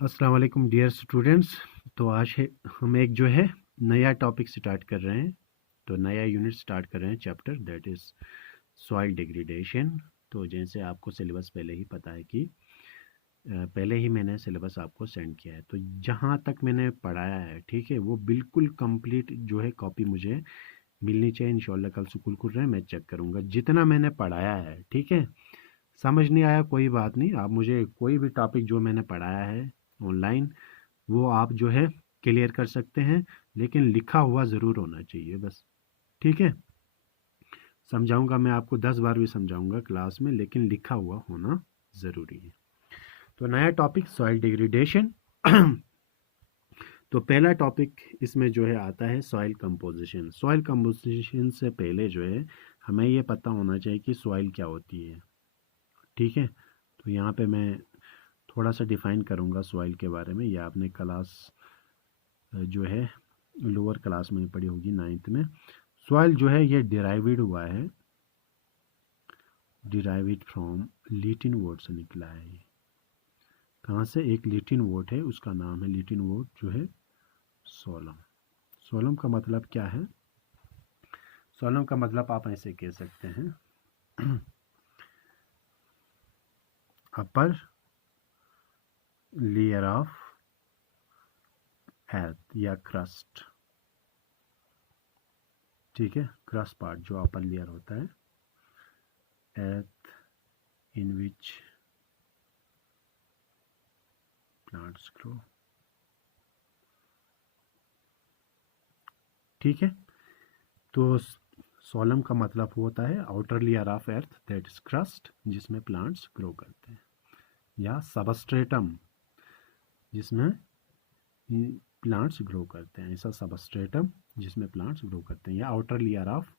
अस्सलाम वालेकुम dear students. तो आज हम एक जो है नया टॉपिक स्टार्ट कर रहे हैं। तो नया यूनिट स्टार्ट कर रहे हैं, chapter that is soil degradation. तो जैसे आपको सिलेबस पहले ही पता है कि पहले ही मैंने सिलेबस आपको सेंड किया है। तो जहाँ तक मैंने पढ़ाया है, ठीक है, वो बिल्कुल कंप्लीट जो है कॉपी मुझे मिलनी चाहिए। इंशाल्लाह कल स्कूल खुल रहे हैं, मैं चेक करूँगा जितना मैंने पढ़ाया है। ठीक है, समझ नहीं आया कोई बात नहीं, आप मुझे कोई भी टॉपिक जो मैंने पढ़ाया है ऑनलाइन वो आप जो है क्लियर कर सकते हैं, लेकिन लिखा हुआ ज़रूर होना चाहिए बस। ठीक है, समझाऊंगा मैं आपको 10 बार भी समझाऊंगा क्लास में, लेकिन लिखा हुआ होना ज़रूरी है। तो नया टॉपिक सॉइल डिग्रेडेशन। तो पहला टॉपिक इसमें जो है आता है सॉइल कंपोजिशन। सॉइल कंपोजिशन से पहले जो है हमें ये पता होना चाहिए कि सॉइल क्या होती है। ठीक है, तो यहाँ पे मैं थोड़ा सा डिफाइन करूँगा सॉइल के बारे में। ये आपने क्लास जो है लोअर क्लास में पढ़ी होगी, 9th में। सॉइल जो है ये डिराइव्ड हुआ है, डिराइव्ड फ्रॉम लैटिन वर्ड से निकला है। ये कहाँ से? एक लैटिन वर्ड है, उसका नाम है, लैटिन वर्ड जो है सोलम। सोलम का मतलब क्या है? सोलम का मतलब आप ऐसे कह सकते हैं अपर लेयर ऑफ अर्थ या क्रस्ट। ठीक है, क्रस्ट पार्ट जो अपर लेयर होता है, अर्थ इन विच प्लांट्स ग्रो। ठीक है, तो सोलम का मतलब होता है outer layer of earth that is crust, जिसमें प्लांट्स ग्रो करते हैं, या सबस्ट्रेटम जिसमें प्लांट्स ग्रो करते हैं, ऐसा सबस्ट्रेटम जिसमें प्लांट्स ग्रो करते हैं, या आउटर लेयर ऑफ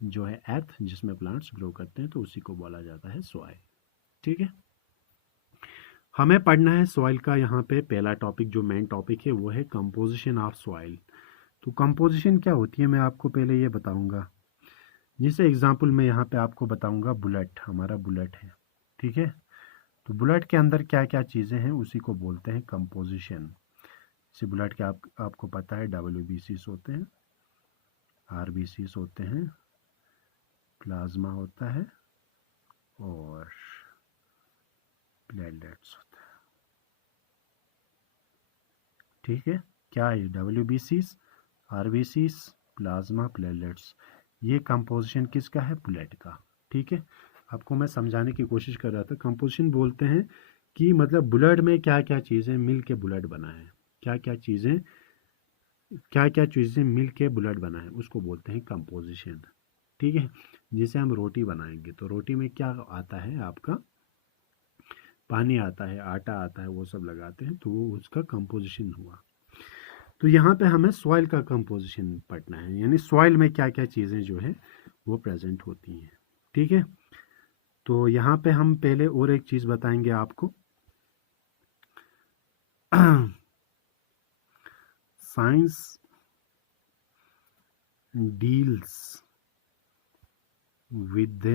जो है अर्थ जिसमें प्लांट्स ग्रो करते हैं, तो उसी को बोला जाता है सॉइल। ठीक है, हमें पढ़ना है सॉइल का। यहाँ पे पहला टॉपिक जो मेन टॉपिक है वो है कंपोजिशन ऑफ सॉइल। तो कंपोजिशन क्या होती है मैं आपको पहले ये बताऊंगा। जैसे एग्जांपल मैं यहाँ पे आपको बताऊंगा, बुलेट, हमारा बुलेट है। ठीक है, तो बुलेट के अंदर क्या क्या चीज़ें हैं उसी को बोलते हैं कंपोजिशन। जैसे बुलेट के आपको पता है WBCs होते हैं, RBCs होते हैं, प्लाज्मा होता है और प्लेटलेट्स होता है। ठीक है, क्या है? WBCs, RBCs, plasma, platelets. ये कंपोजिशन किसका है? बुलेट का। ठीक है, आपको मैं समझाने की कोशिश कर रहा था। कंपोजिशन बोलते हैं कि मतलब ब्लड में क्या क्या चीज़ें मिल के ब्लड बना है, क्या क्या चीज़ें मिल के ब्लड बना है, उसको बोलते हैं कंपोजिशन। ठीक है, जैसे हम रोटी बनाएंगे तो रोटी में क्या आता है आपका? पानी आता है, आटा आता है, वो सब लगाते हैं, तो वो उसका कंपोजिशन हुआ। तो यहाँ पे हमें सॉइल का कंपोजिशन पढ़ना है, यानी सॉइल में क्या क्या चीज़ें जो है वो प्रेजेंट होती हैं। ठीक है, तो यहाँ पे हम पहले और एक चीज़ बताएंगे आपको। Science deals with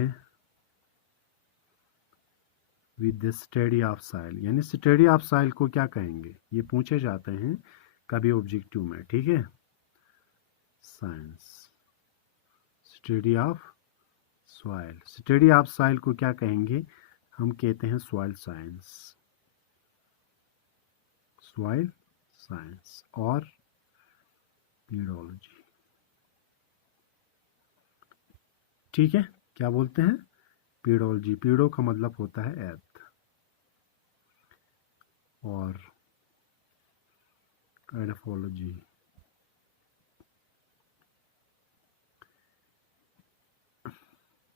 the study of soil, यानी स्टडी ऑफ सॉइल को क्या कहेंगे? ये पूछे जाते हैं कभी ऑब्जेक्टिव में। ठीक है, science study of soil, study of soil को क्या कहेंगे? हम कहते हैं सॉइल साइंस, सॉइल साइंस और पीडोलॉजी। ठीक है, क्या बोलते हैं? पीडोलॉजी। पीडो का मतलब होता है अर्थ, और एडफोलॉजी,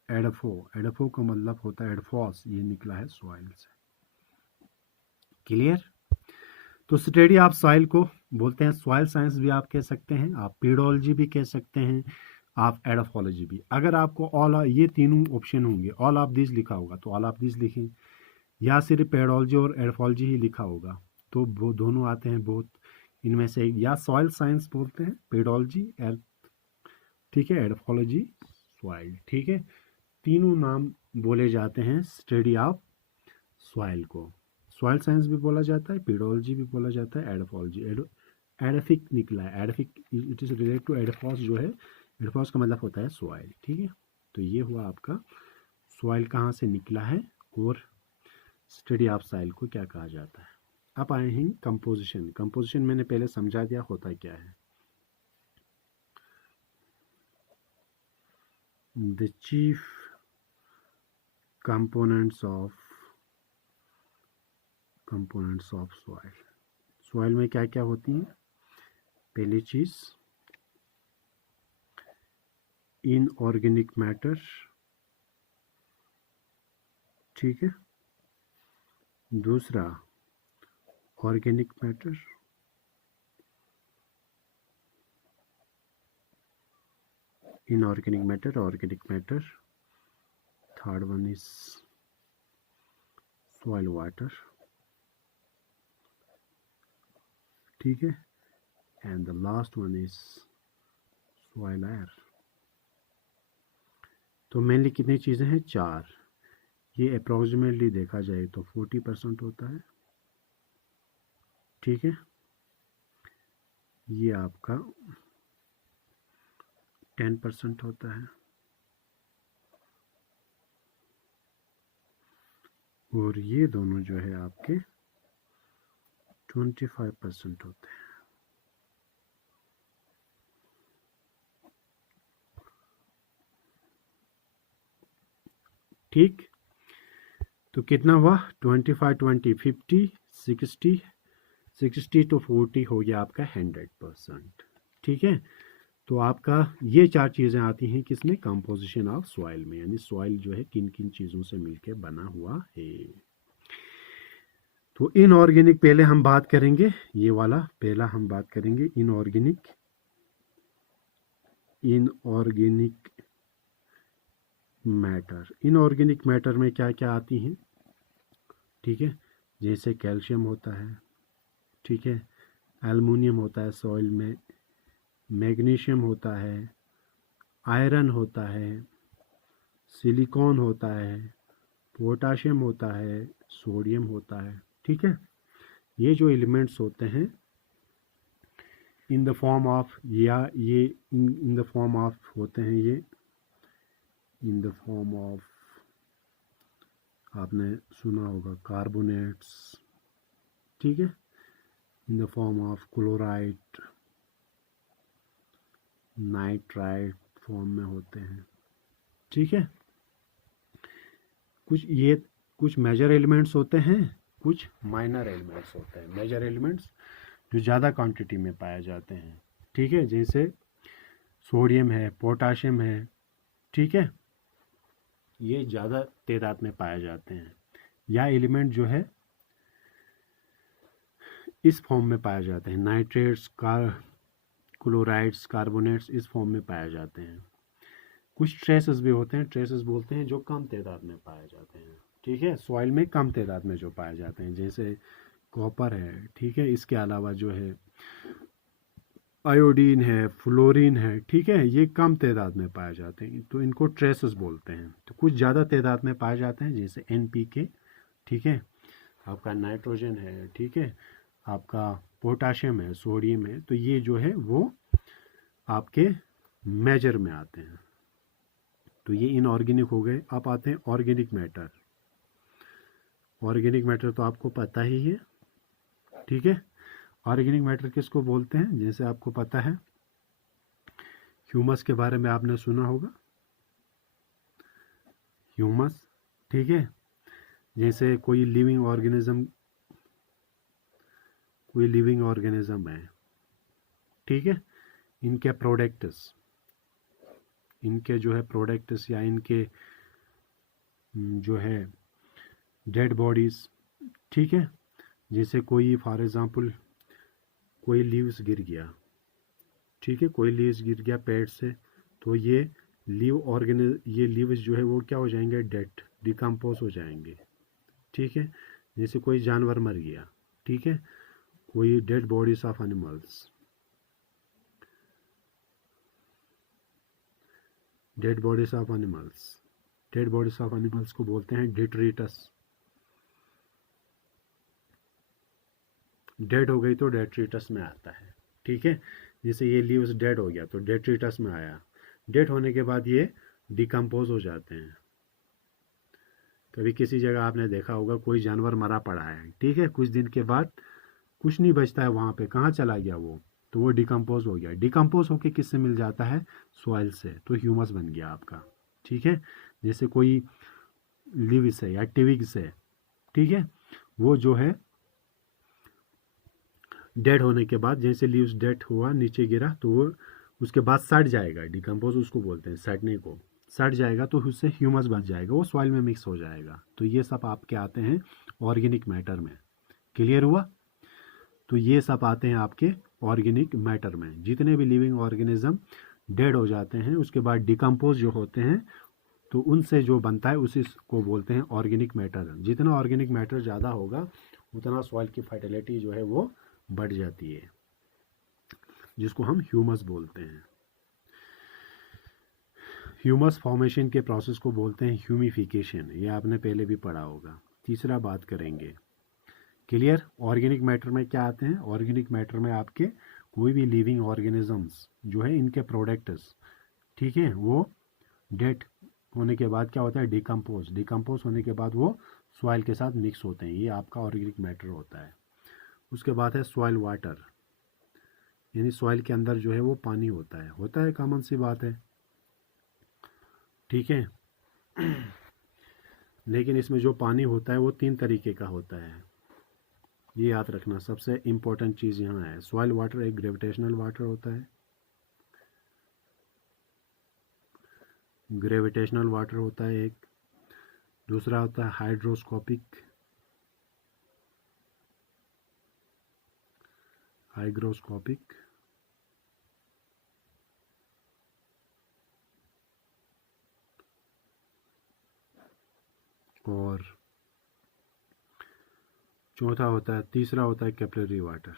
एडफो का मतलब होता है एडफॉस, ये निकला है सॉइल से। क्लियर? तो स्टडी ऑफ सॉइल को बोलते हैं सॉइल साइंस भी आप कह सकते हैं, आप पीडोलॉजी भी कह सकते हैं, आप एडफोलॉजी भी। अगर आपको ऑल ये तीनों ऑप्शन होंगे, ऑल ऑफ दिस लिखा होगा तो ऑल ऑफ दिस लिखें, या सिर्फ पेडोलॉजी और एडफोलॉजी ही लिखा होगा तो वो दोनों आते हैं, बहुत इनमें से या सॉइल साइंस बोलते हैं, पेडोलॉजी, ठीक है, एडफोलॉजी, सॉइल। ठीक है, तीनों नाम बोले जाते हैं स्टडी ऑफ सॉइल को। सॉइल साइंस भी बोला जाता है, पेडोलॉजी भी बोला जाता है, एडोफोलॉजी। एडोफिक निकला है, एडोफिक इट इज़ रिलेटेड टू एडोफॉस जो है, एडोफॉस का मतलब होता है सॉइल, ठीक है। तो ये हुआ आपका सॉइल कहाँ से निकला है और स्टडी ऑफ सॉइल को क्या कहा जाता है। अब आए हैं कंपोजिशन। कंपोजिशन मैंने पहले समझा दिया होता क्या है। The chief components of soil. Soil में क्या क्या होती है? पहली चीज इनऑर्गेनिक मैटर, ठीक है। दूसरा organic matter, inorganic matter, organic matter. Third one is soil water, ठीक है। And the last one is soil air. तो मेनली कितनी चीज़ें हैं? 4। ये अप्रोक्सीमेटली देखा जाए तो 40% होता है, ठीक है। ये आपका 10% होता है और ये दोनों जो है आपके 25% होते हैं। ठीक, तो कितना हुआ? 25, 20, 50, 60 to 40 हो गया आपका 100%, ठीक है। तो आपका ये 4 चीज़ें आती हैं किसमें? कंपोजिशन ऑफ सॉइल में, यानी सॉइल जो है किन किन चीज़ों से मिलकर बना हुआ है। तो इनऑर्गेनिक पहले हम बात करेंगे, ये वाला पहला हम बात करेंगे इनऑर्गेनिक मैटर। इनऑर्गेनिक मैटर में क्या क्या आती हैं, ठीक है। जैसे कैल्शियम होता है, ठीक है। एल्युमिनियम होता है सॉइल में, मैग्नीशियम होता है, आयरन होता है, सिलिकॉन होता है, पोटाशियम होता है, सोडियम होता है, ठीक है। ये जो एलिमेंट्स होते हैं इन द फॉर्म ऑफ, या ये इन द फॉर्म ऑफ होते हैं, ये इन द फॉर्म ऑफ, आपने सुना होगा कार्बोनेट्स, ठीक है। इन the form of chloride, nitrite form में होते हैं, ठीक है। कुछ मेजर एलिमेंट्स होते हैं, कुछ माइनर एलिमेंट्स होते हैं। मेजर एलिमेंट्स जो ज़्यादा क्वांटिटी में पाए जाते हैं, ठीक है, जैसे सोडियम है, पोटाशियम है, ठीक है। ये ज़्यादा तादाद में पाए जाते हैं। या एलिमेंट जो है इस फॉर्म में पाए जाते हैं, नाइट्रेट्स, क्लोराइड्स, कार्बोनेट्स इस फॉर्म में पाए जाते हैं। कुछ ट्रेसेस भी होते हैं, ट्रेसेस बोलते हैं जो कम तादाद में पाए जाते हैं, ठीक है। सॉइल में कम तादाद में जो पाए जाते हैं, जैसे कॉपर है, ठीक है। इसके अलावा जो है आयोडीन है, फ्लोरीन है, ठीक है। ये कम तादाद में पाए जाते हैं, तो इनको ट्रेसेस बोलते हैं। तो कुछ ज़्यादा तादाद में पाए जाते हैं, जैसे NPK, ठीक है। आपका नाइट्रोजन है, ठीक है। आपका पोटाशियम है, सोडियम है, तो ये जो है वो आपके मेजर में आते हैं। तो ये इनऑर्गेनिक हो गए। अब आते हैं ऑर्गेनिक मैटर। ऑर्गेनिक मैटर तो आपको पता ही है, ठीक है। ऑर्गेनिक मैटर किसको बोलते हैं? जैसे आपको पता है ह्यूमस के बारे में आपने सुना होगा, ह्यूमस, ठीक है। जैसे कोई लिविंग ऑर्गेनिज्म है, ठीक है। इनके प्रोडक्ट्स, इनके जो है प्रोडक्ट्स या इनके जो है डेड बॉडीज, ठीक है। जैसे कोई फॉर एग्जांपल कोई लीव्स गिर गया, ठीक है, कोई लीव्स गिर गया पेड़ से, तो ये लीव्स जो है वो क्या हो जाएंगे? डेड, डिकम्पोज हो जाएंगे, ठीक है। जैसे कोई जानवर मर गया, ठीक है, कोई dead bodies of animals, dead bodies of animals, dead bodies of animals को बोलते हैं डिट्रीटस, डेड हो गई तो डेट्रिटस में आता है, ठीक है। जैसे ये लीव्स डेड हो गया तो डेट्रिटस में आया। डेड होने के बाद ये डिकम्पोज हो जाते हैं। कभी किसी जगह आपने देखा होगा कोई जानवर मरा पड़ा है, ठीक है, कुछ दिन के बाद कुछ नहीं बचता है वहाँ पे, कहाँ चला गया वो, तो वो डिकम्पोज हो गया। डिकम्पोज होके किससे मिल जाता है, सॉइल से, तो ह्यूमस बन गया आपका, ठीक है। जैसे कोई लीव्स है या टिविग्स है, ठीक है, वो जो है डेड होने के बाद, जैसे लीव्स डेड हुआ नीचे गिरा तो वो उसके बाद सड़ जाएगा, डिकम्पोज उसको बोलते हैं, सड़ने को। सड़ जाएगा तो उससे ह्यूमस बन जाएगा, वो सॉइल में मिक्स हो जाएगा। तो ये सब आपके आते हैं ऑर्गेनिक मैटर में। क्लियर हुआ? तो ये सब आते हैं आपके ऑर्गेनिक मैटर में। जितने भी लिविंग ऑर्गेनिज्म डेड हो जाते हैं उसके बाद डिकम्पोज जो होते हैं, तो उनसे जो बनता है उसी को बोलते हैं ऑर्गेनिक मैटर। जितना ऑर्गेनिक मैटर ज़्यादा होगा उतना सॉइल की फर्टिलिटी जो है वो बढ़ जाती है, जिसको हम ह्यूमस बोलते हैं। ह्यूमस फॉर्मेशन के प्रोसेस को बोलते हैं ह्यूमिफिकेशन, ये आपने पहले भी पढ़ा होगा। तीसरा बात करेंगे। क्लियर? ऑर्गेनिक मैटर में क्या आते हैं? ऑर्गेनिक मैटर में आपके कोई भी लिविंग ऑर्गेनिजम्स जो है इनके प्रोडक्ट्स, ठीक है, वो डेड होने के बाद क्या होता है, डिकम्पोज। डिकम्पोज होने के बाद वो सॉइल के साथ मिक्स होते हैं, ये आपका ऑर्गेनिक मैटर होता है। उसके बाद है सॉइल वाटर, यानी सॉइल के अंदर जो है वो पानी होता है, कॉमन सी बात है, ठीक है। लेकिन इसमें जो पानी होता है वो 3 तरीके का होता है, ये याद रखना। सबसे इम्पोर्टेंट चीज़ यहाँ है, सॉइल वाटर एक ग्रेविटेशनल वाटर होता है, ग्रेविटेशनल वाटर होता है एक। दूसरा होता है हाइड्रोस्कोपिक, हाइग्रोस्कोपिक। और चौथा होता है, तीसरा होता है कैपिलरी वाटर,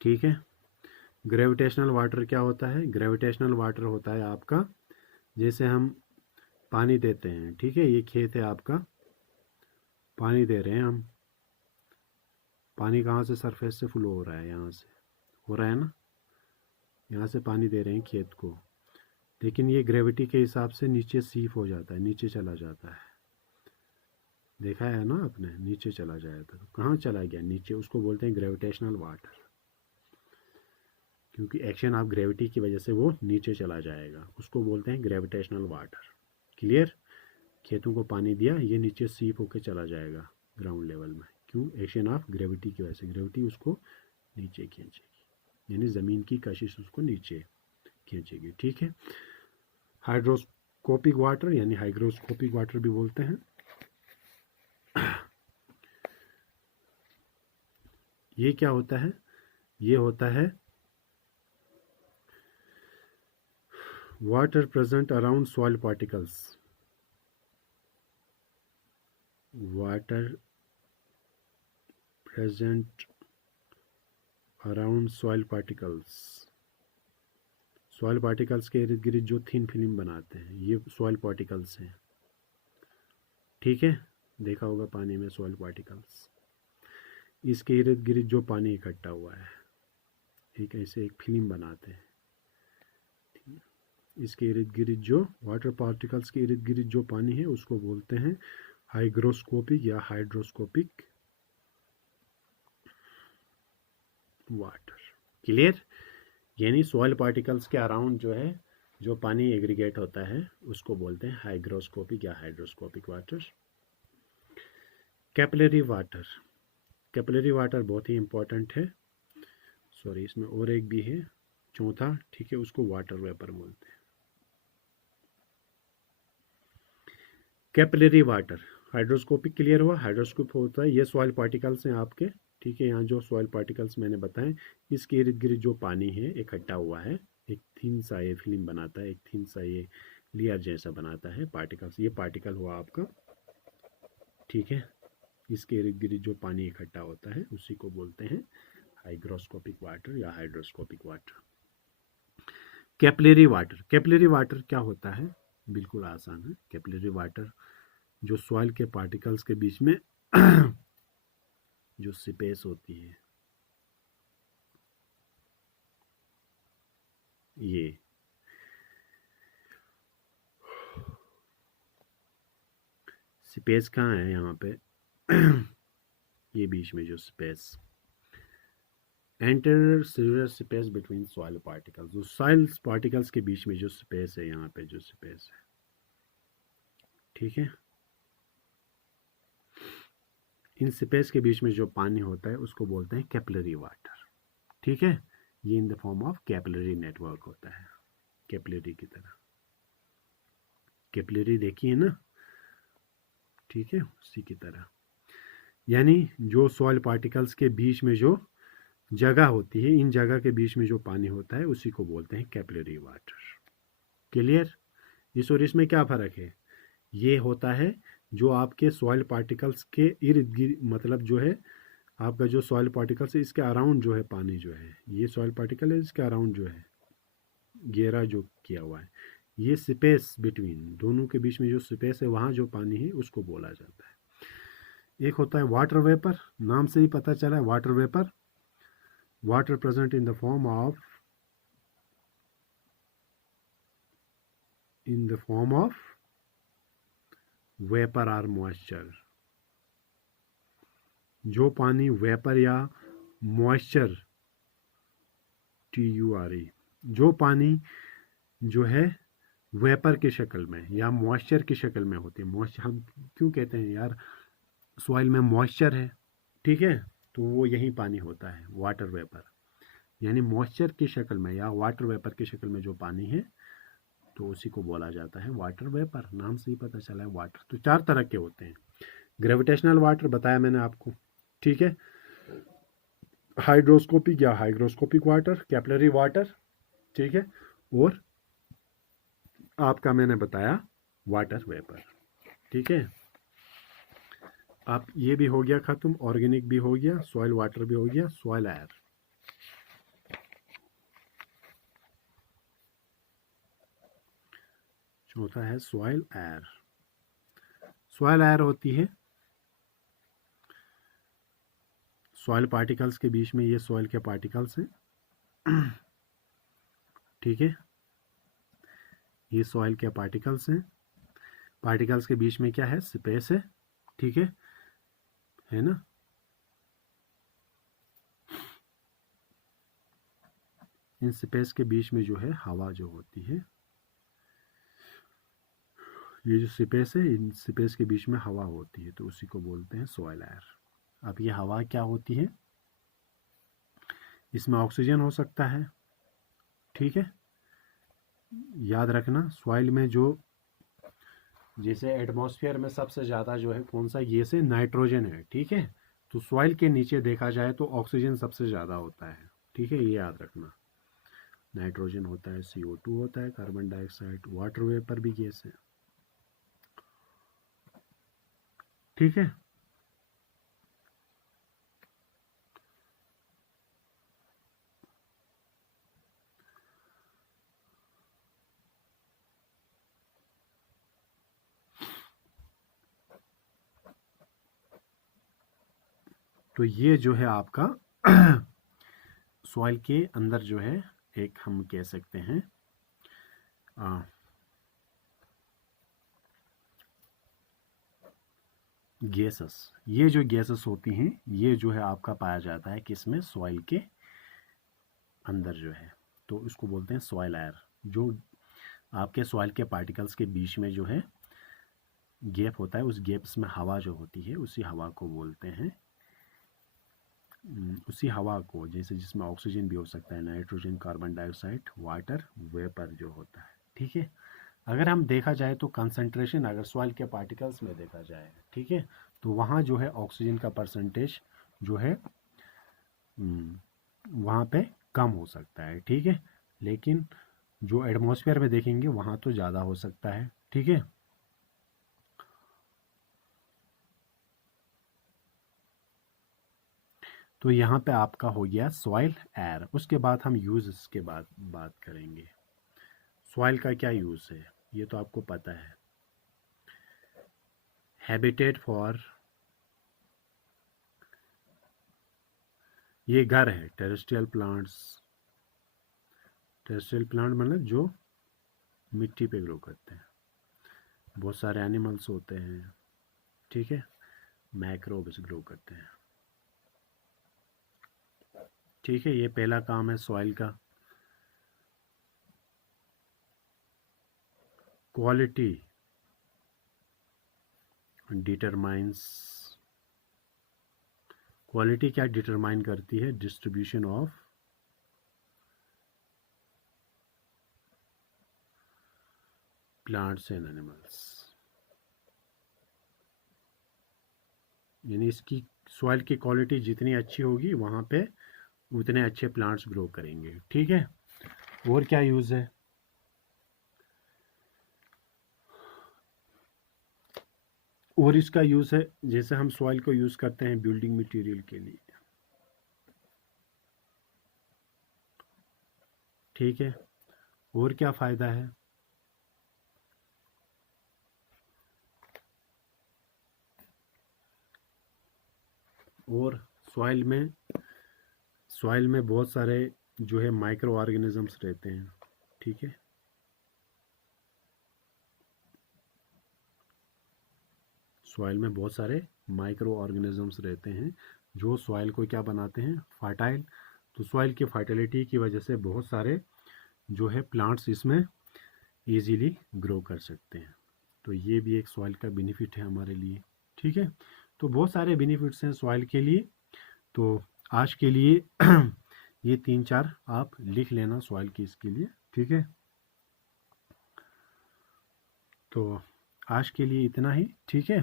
ठीक है। ग्रेविटेशनल वाटर क्या होता है? ग्रेविटेशनल वाटर होता है आपका, जैसे हम पानी देते हैं, ठीक है, ये खेत है आपका, पानी दे रहे हैं हम, पानी कहाँ से, सरफेस से फ्लो हो रहा है, यहाँ से हो रहा है ना, यहाँ से पानी दे रहे हैं खेत को, लेकिन ये ग्रेविटी के हिसाब से नीचे सीप हो जाता है, नीचे चला जाता है। देखा है ना आपने, नीचे चला जाता है, तो कहाँ चला गया, नीचे, उसको बोलते हैं ग्रेविटेशनल वाटर, क्योंकि एक्शन ऑफ ग्रेविटी की वजह से वो नीचे चला जाएगा, उसको बोलते हैं ग्रेविटेशनल वाटर। क्लियर? खेतों को पानी दिया, ये नीचे सीप होकर चला जाएगा ग्राउंड लेवल में, क्यों? एक्शन ऑफ ग्रेविटी की वजह से, ग्रेविटी उसको नीचे खींचेगी, यानी ज़मीन की कशिश उसको नीचे खींचेगी, ठीक है। हाइड्रोस्कोपिक वाटर यानी हाइग्रोस्कोपिक वाटर भी बोलते हैं। ये क्या होता है? ये होता है water present around soil particles, water present around soil particles. Soil particles के इर्द गिर्द जो थिन फिल्म बनाते हैं ये सॉइल पार्टिकल्स हैं, ठीक है। देखा होगा पानी में सॉइल पार्टिकल्स, इसके इर्द गिर्द जो पानी इकट्ठा हुआ है एक ऐसे एक फिल्म बनाते हैं, इसके इर्द गिर्द जो वाटर पार्टिकल्स के इर्द गिर्द जो पानी है उसको बोलते हैं हाइग्रोस्कोपिक या हाइड्रोस्कोपिक वाटर। क्लियर? यानी सॉइल पार्टिकल्स के अराउंड जो है जो पानी एग्रीगेट होता है उसको बोलते हैं हाइग्रोस्कोपिक या hydroscopic water. Capillary water, capillary water बहुत ही इंपॉर्टेंट है, सॉरी इसमें और एक भी है चौथा, ठीक है, उसको वाटर वेपर बोलते हैं। कैपिलरी वाटर, हाइड्रोस्कोपिक क्लियर हुआ? हाइड्रोस्कोप होता है, ये सॉइल पार्टिकल्स हैं आपके, ठीक है, यहाँ जो सॉइल पार्टिकल्स मैंने बताए इसके इर्द गिर्द जो पानी है इकट्ठा हुआ है, एक थिन सा ये फिल्म बनाता है, एक थिन सा ये लेयर जैसा बनाता है पार्टिकल्स, ये पार्टिकल हुआ आपका, ठीक है। इसके इर्द गिर्द जो पानी इकट्ठा होता है उसी को बोलते हैं हाइग्रोस्कोपिक वाटर या hydroscopic water. Capillary water, capillary water क्या होता है? बिल्कुल आसान है। कैपिलरी वाटर जो सॉइल के पार्टिकल्स के बीच में जो स्पेस होती है, ये स्पेस कहाँ है यहाँ पे? ये बीच में जो space, enter silver space between soil particles, जो सॉइल पार्टिकल्स के बीच में जो स्पेस है, यहाँ पे जो स्पेस है, ठीक है, इन स्पेस के बीच में जो पानी होता है उसको बोलते हैं कैपिलरी वाटर, ठीक है। ये इन the form of capillary network होता है, कैपिलरी की तरह, कैपिलरी देखी है ना, ठीक है, उसी की तरह। यानी जो सॉइल पार्टिकल्स के बीच में जो जगह होती है, इन जगह के बीच में जो पानी होता है उसी को बोलते हैं कैपिलरी वाटर। क्लियर? इस और इसमें क्या फ़र्क है? ये होता है जो आपके सॉइल पार्टिकल्स के इर्द गिर्द, मतलब जो है आपका जो सॉइल पार्टिकल्स है इसके अराउंड जो है पानी जो है, ये सॉइल पार्टिकल है, इसके अराउंड जो है घेरा जो किया हुआ है, ये स्पेस बिटवीन दोनों के बीच में जो स्पेस है वहाँ जो पानी है उसको बोला जाता है। एक होता है वाटर वेपर, नाम से ही पता चला है water vapour, water present in the form of vapour or moisture. जो पानी वेपर या मॉइस्चर, TURE, जो पानी जो है वेपर की शक्ल में या मॉइस्चर की शक्ल में होती है, मॉइस्चर हम क्यों कहते हैं यार सॉइल में मॉइस्चर है, ठीक है, तो वो यही पानी होता है वाटर वेपर, यानी मॉइस्चर की शक्ल में या वाटर वेपर की शक्ल में जो पानी है तो उसी को बोला जाता है वाटर वेपर। नाम से ही पता चला है वाटर। तो 4 तरह के होते हैं। ग्रेविटेशनल वाटर बताया मैंने आपको, ठीक है, हाइड्रोस्कोपिक या हाइग्रोस्कोपिक वाटर, कैपिलरी वाटर, ठीक है, और आपका मैंने बताया वाटर वेपर, ठीक है। आप ये भी हो गया खत्म, ऑर्गेनिक भी हो गया, सॉइल वाटर भी हो गया, सॉइल एयर। चौथा है सॉइल एयर। सॉइल एयर होती है सॉइल पार्टिकल्स के बीच में, ये सॉइल के पार्टिकल्स हैं, ठीक है, ये सॉइल के पार्टिकल्स हैं, पार्टिकल्स के बीच में क्या है? स्पेस है, ठीक है ना। इन स्पेस के बीच में जो है हवा जो होती है, ये जो स्पेस है, इन स्पेस के बीच में हवा होती है तो उसी को बोलते हैं सॉइल एयर। अब ये हवा क्या होती है? इसमें ऑक्सीजन हो सकता है, ठीक है, याद रखना सॉइल में जो, जैसे एटमॉस्फेयर में सबसे ज़्यादा जो है कौन सा गैस है? नाइट्रोजन है, ठीक है, तो सॉइल के नीचे देखा जाए तो ऑक्सीजन सबसे ज़्यादा होता है, ठीक है, ये याद रखना। नाइट्रोजन होता है, CO2 होता है, कार्बन डाइऑक्साइड, वाटर वेपर भी गैस है, ठीक है। तो ये जो है आपका सॉइल के अंदर जो है एक हम कह सकते हैं गैसेस। ये जो गैसेस होती हैं ये जो है आपका पाया जाता है किसमें? सॉइल के अंदर जो है, तो इसको बोलते हैं सॉइल एयर। जो आपके सॉइल के पार्टिकल्स के बीच में जो है गैप होता है, उस गैप्स में हवा जो होती है उसी हवा को बोलते हैं, उसी हवा को, जैसे जिसमें ऑक्सीजन भी हो सकता है, nitrogen, carbon dioxide, water vapour जो होता है, ठीक है। अगर हम देखा जाए तो कंसंट्रेशन अगर सॉइल के पार्टिकल्स में देखा जाए, ठीक है, तो वहाँ जो है ऑक्सीजन का परसेंटेज जो है वहाँ पे कम हो सकता है, ठीक है, लेकिन जो एटमॉस्फेयर में देखेंगे वहाँ तो ज़्यादा हो सकता है, ठीक है। तो यहाँ पे आपका हो गया सॉइल एयर। उसके बाद हम यूज़ के बाद बात करेंगे। सॉइल का क्या यूज़ है ये तो आपको पता है, हैबिटेट फॉर ये घर है, टेरेस्ट्रियल प्लांट्स। टेरेस्ट्रियल प्लांट मतलब जो मिट्टी पे ग्रो करते हैं। बहुत सारे एनिमल्स होते हैं, ठीक है, माइक्रोब्स ग्रो करते हैं। ठीक है, ये पहला काम है सॉइल का। क्वालिटी डिटरमाइंस, क्वालिटी क्या डिटरमाइन करती है? Distribution of plants and animals. यानी इसकी सॉइल की क्वालिटी जितनी अच्छी होगी वहाँ पे उतने अच्छे प्लांट्स ग्रो करेंगे। ठीक है, और क्या यूज़ है? और इसका यूज़ है, जैसे हम सॉइल को यूज़ करते हैं बिल्डिंग मटेरियल के लिए। ठीक है, और क्या फ़ायदा है? और सॉइल में बहुत सारे जो है माइक्रो ऑर्गेनिजम्स रहते हैं। ठीक है, सॉइल में बहुत सारे माइक्रो ऑर्गेनिजम्स रहते हैं जो सॉइल को क्या बनाते हैं? फर्टाइल। तो सॉइल की फर्टिलिटी की वजह से बहुत सारे जो है प्लांट्स इसमें इजीली ग्रो कर सकते हैं। तो ये भी एक सॉइल का बेनिफिट है हमारे लिए। ठीक है, तो बहुत सारे बेनिफिट्स हैं सॉइल के लिए। तो आज के लिए ये 3-4 आप लिख लेना सॉइल की इसके लिए। ठीक है, तो आज के लिए इतना ही। ठीक है,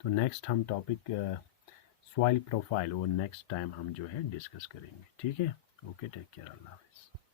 तो नेक्स्ट हम टॉपिक सॉइल प्रोफाइल और नेक्स्ट टाइम हम जो है डिस्कस करेंगे। ठीक है, ओके, टेक केयर, अल्लाह हाफिज़।